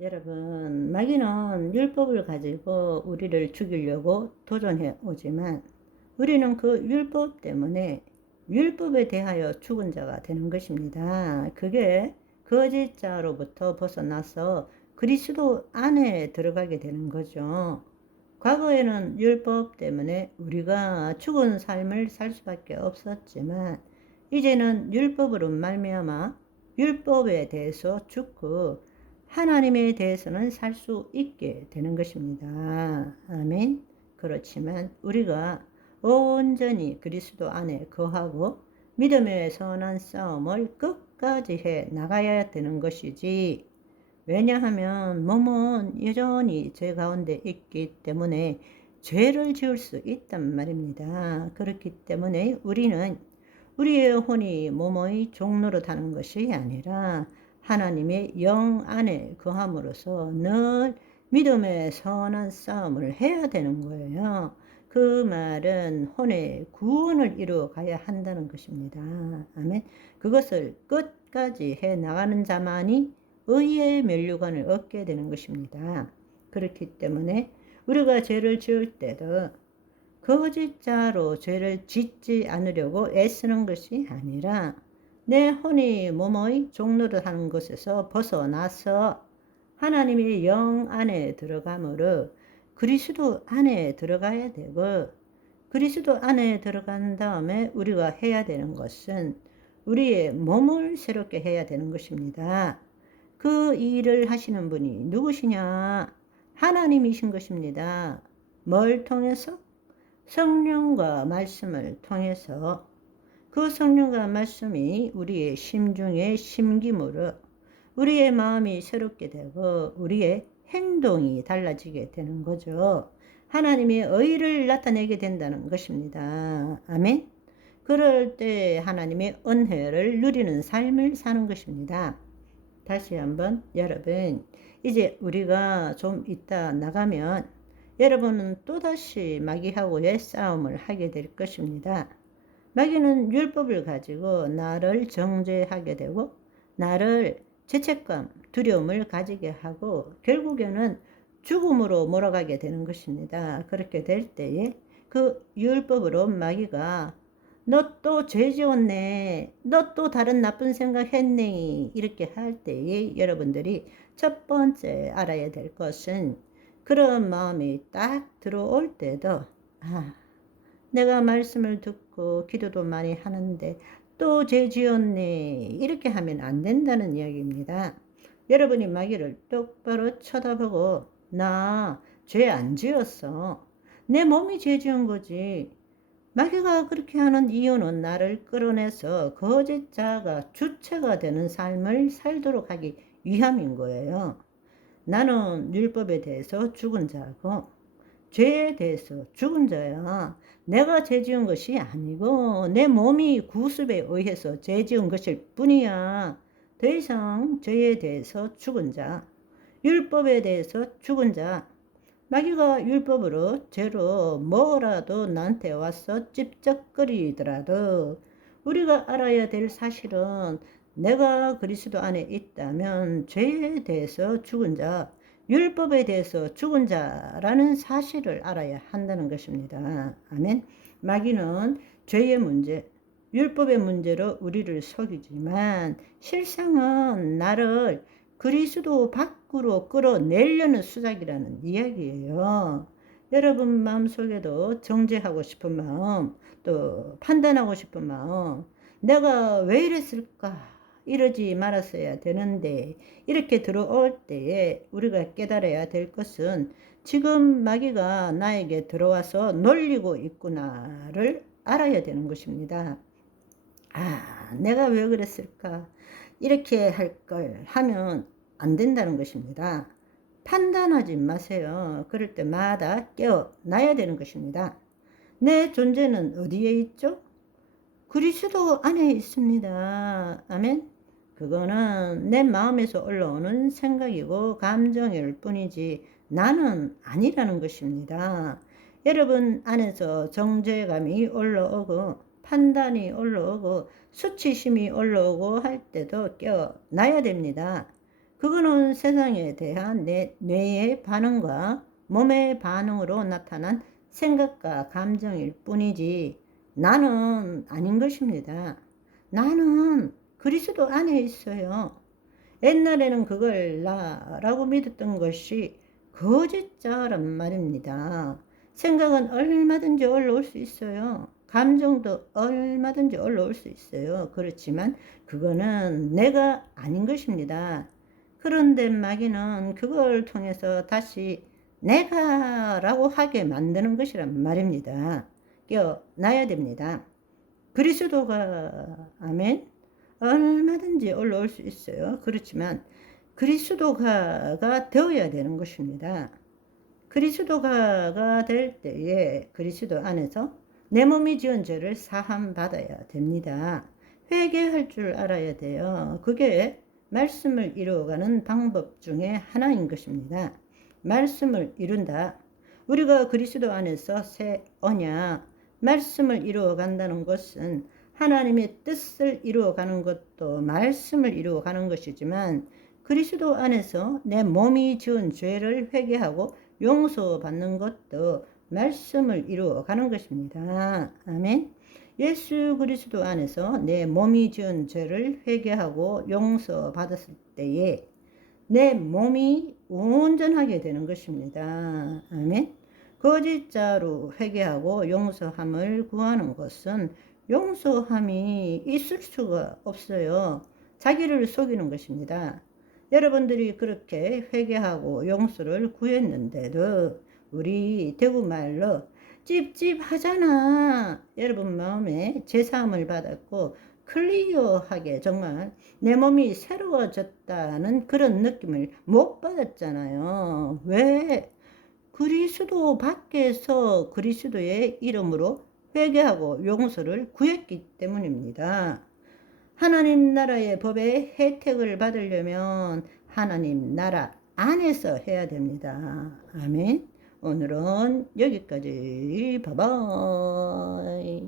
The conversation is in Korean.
여러분, 마귀는 율법을 가지고 우리를 죽이려고 도전해 오지만 우리는 그 율법 때문에 율법에 대하여 죽은 자가 되는 것입니다. 그게 거짓자로부터 벗어나서 그리스도 안에 들어가게 되는 거죠. 과거에는 율법 때문에 우리가 죽은 삶을 살 수밖에 없었지만 이제는 율법으로 말미암아 율법에 대해서 죽고 하나님에 대해서는 살 수 있게 되는 것입니다. 아멘. 그렇지만 우리가 온전히 그리스도 안에 거하고 믿음의 선한 싸움을 끝까지 해 나가야 되는 것이지. 왜냐하면 몸은 여전히 죄 가운데 있기 때문에 죄를 지을 수 있단 말입니다. 그렇기 때문에 우리는 우리의 혼이 몸의 종노릇하는 것이 아니라 하나님의 영 안에 거함으로써 늘 믿음의 선한 싸움을 해야 되는 거예요. 그 말은 혼의 구원을 이루어 가야 한다는 것입니다. 아멘. 그것을 끝까지 해 나가는 자만이 의의 면류관을 얻게 되는 것입니다. 그렇기 때문에 우리가 죄를 지을 때도 거짓자로 죄를 짓지 않으려고 애쓰는 것이 아니라 내 혼이 몸의 종로를 하는 것에서 벗어나서 하나님의 영 안에 들어가므로 그리스도 안에 들어가야 되고, 그리스도 안에 들어간 다음에 우리가 해야 되는 것은 우리의 몸을 새롭게 해야 되는 것입니다. 그 일을 하시는 분이 누구시냐? 하나님이신 것입니다. 뭘 통해서? 성령과 말씀을 통해서. 그 성령과 말씀이 우리의 심중에 심김으로 우리의 마음이 새롭게 되고 우리의 행동이 달라지게 되는 거죠. 하나님의 의를 나타내게 된다는 것입니다. 아멘. 그럴 때 하나님의 은혜를 누리는 삶을 사는 것입니다. 다시 한번 여러분, 이제 우리가 좀 이따 나가면 여러분은 또다시 마귀하고의 싸움을 하게 될 것입니다. 마귀는 율법을 가지고 나를 정죄하게 되고 나를 죄책감, 두려움을 가지게 하고 결국에는 죽음으로 몰아가게 되는 것입니다. 그렇게 될 때에 그 율법으로 마귀가 너 또 죄 지었네, 너 또 다른 나쁜 생각 했네, 이렇게 할 때에 여러분들이 첫 번째 알아야 될 것은 그런 마음이 딱 들어올 때도 내가 말씀을 듣고 기도도 많이 하는데 또 죄 지었네, 이렇게 하면 안 된다는 이야기입니다. 여러분이 마귀를 똑바로 쳐다보고 나 죄 안 지었어, 내 몸이 죄 지은 거지. 마귀가 그렇게 하는 이유는 나를 끌어내서 거짓자가 주체가 되는 삶을 살도록 하기 위함인 거예요. 나는 율법에 대해서 죽은 자고 죄에 대해서 죽은 자야. 내가 죄 지은 것이 아니고 내 몸이 구습에 의해서 죄 지은 것일 뿐이야. 더 이상 죄에 대해서 죽은 자, 율법에 대해서 죽은 자. 마귀가 율법으로 죄로 뭐라도 나한테 와서 찝쩍거리더라도 우리가 알아야 될 사실은 내가 그리스도 안에 있다면 죄에 대해서 죽은 자, 율법에 대해서 죽은 자라는 사실을 알아야 한다는 것입니다. 아멘. 마귀는 죄의 문제, 율법의 문제로 우리를 속이지만 실상은 나를 그리스도 밖으로 끌어내려는 수작이라는 이야기예요. 여러분 마음속에도 정죄하고 싶은 마음, 또 판단하고 싶은 마음, 내가 왜 이랬을까? 이러지 말았어야 되는데, 이렇게 들어올 때에 우리가 깨달아야 될 것은 지금 마귀가 나에게 들어와서 놀리고 있구나를 알아야 되는 것입니다. 내가 왜 그랬을까? 이렇게 할 걸 하면 안 된다는 것입니다. 판단하지 마세요. 그럴 때마다 깨어나야 되는 것입니다. 내 존재는 어디에 있죠? 그리스도 안에 있습니다. 아멘. 그거는 내 마음에서 올라오는 생각이고 감정일 뿐이지 나는 아니라는 것입니다. 여러분 안에서 정죄감이 올라오고 판단이 올라오고 수치심이 올라오고 할 때도 깨어나야 됩니다. 그거는 세상에 대한 내 뇌의 반응과 몸의 반응으로 나타난 생각과 감정일 뿐이지 나는 아닌 것입니다. 나는 그리스도 안에 있어요. 옛날에는 그걸 나라고 믿었던 것이 거짓자란 말입니다. 생각은 얼마든지 올라올 수 있어요. 감정도 얼마든지 올라올 수 있어요. 그렇지만 그거는 내가 아닌 것입니다. 그런데 마귀는 그걸 통해서 다시 내가라고 하게 만드는 것이란 말입니다. 깨어나야 됩니다. 그리스도가 아멘 얼마든지 올라올 수 있어요. 그렇지만 그리스도가가 되어야 되는 것입니다. 그리스도가가 될 때에 그리스도 안에서 내 몸이 지은 죄를 사함 받아야 됩니다. 회개할 줄 알아야 돼요. 그게 말씀을 이루어가는 방법 중에 하나인 것입니다. 말씀을 이룬다. 우리가 그리스도 안에서 새 언약, 말씀을 이루어간다는 것은 하나님의 뜻을 이루어가는 것도 말씀을 이루어가는 것이지만 그리스도 안에서 내 몸이 지은 죄를 회개하고 용서받는 것도 말씀을 이루어가는 것입니다. 아멘. 예수 그리스도 안에서 내 몸이 지은 죄를 회개하고 용서받았을 때에 내 몸이 온전하게 되는 것입니다. 아멘. 거짓자로 회개하고 용서함을 구하는 것은 용서함이 있을 수가 없어요. 자기를 속이는 것입니다. 여러분들이 그렇게 회개하고 용서를 구했는데도 우리 대구말로 찝찝하잖아. 여러분 마음에 제사함을 받았고 클리어하게 정말 내 몸이 새로워졌다는 그런 느낌을 못 받았잖아요. 왜? 그리스도 밖에서 그리스도의 이름으로 회개하고 용서를 구했기 때문입니다. 하나님 나라의 법의 혜택을 받으려면 하나님 나라 안에서 해야 됩니다. 아멘. 오늘은 여기까지. 바이바이.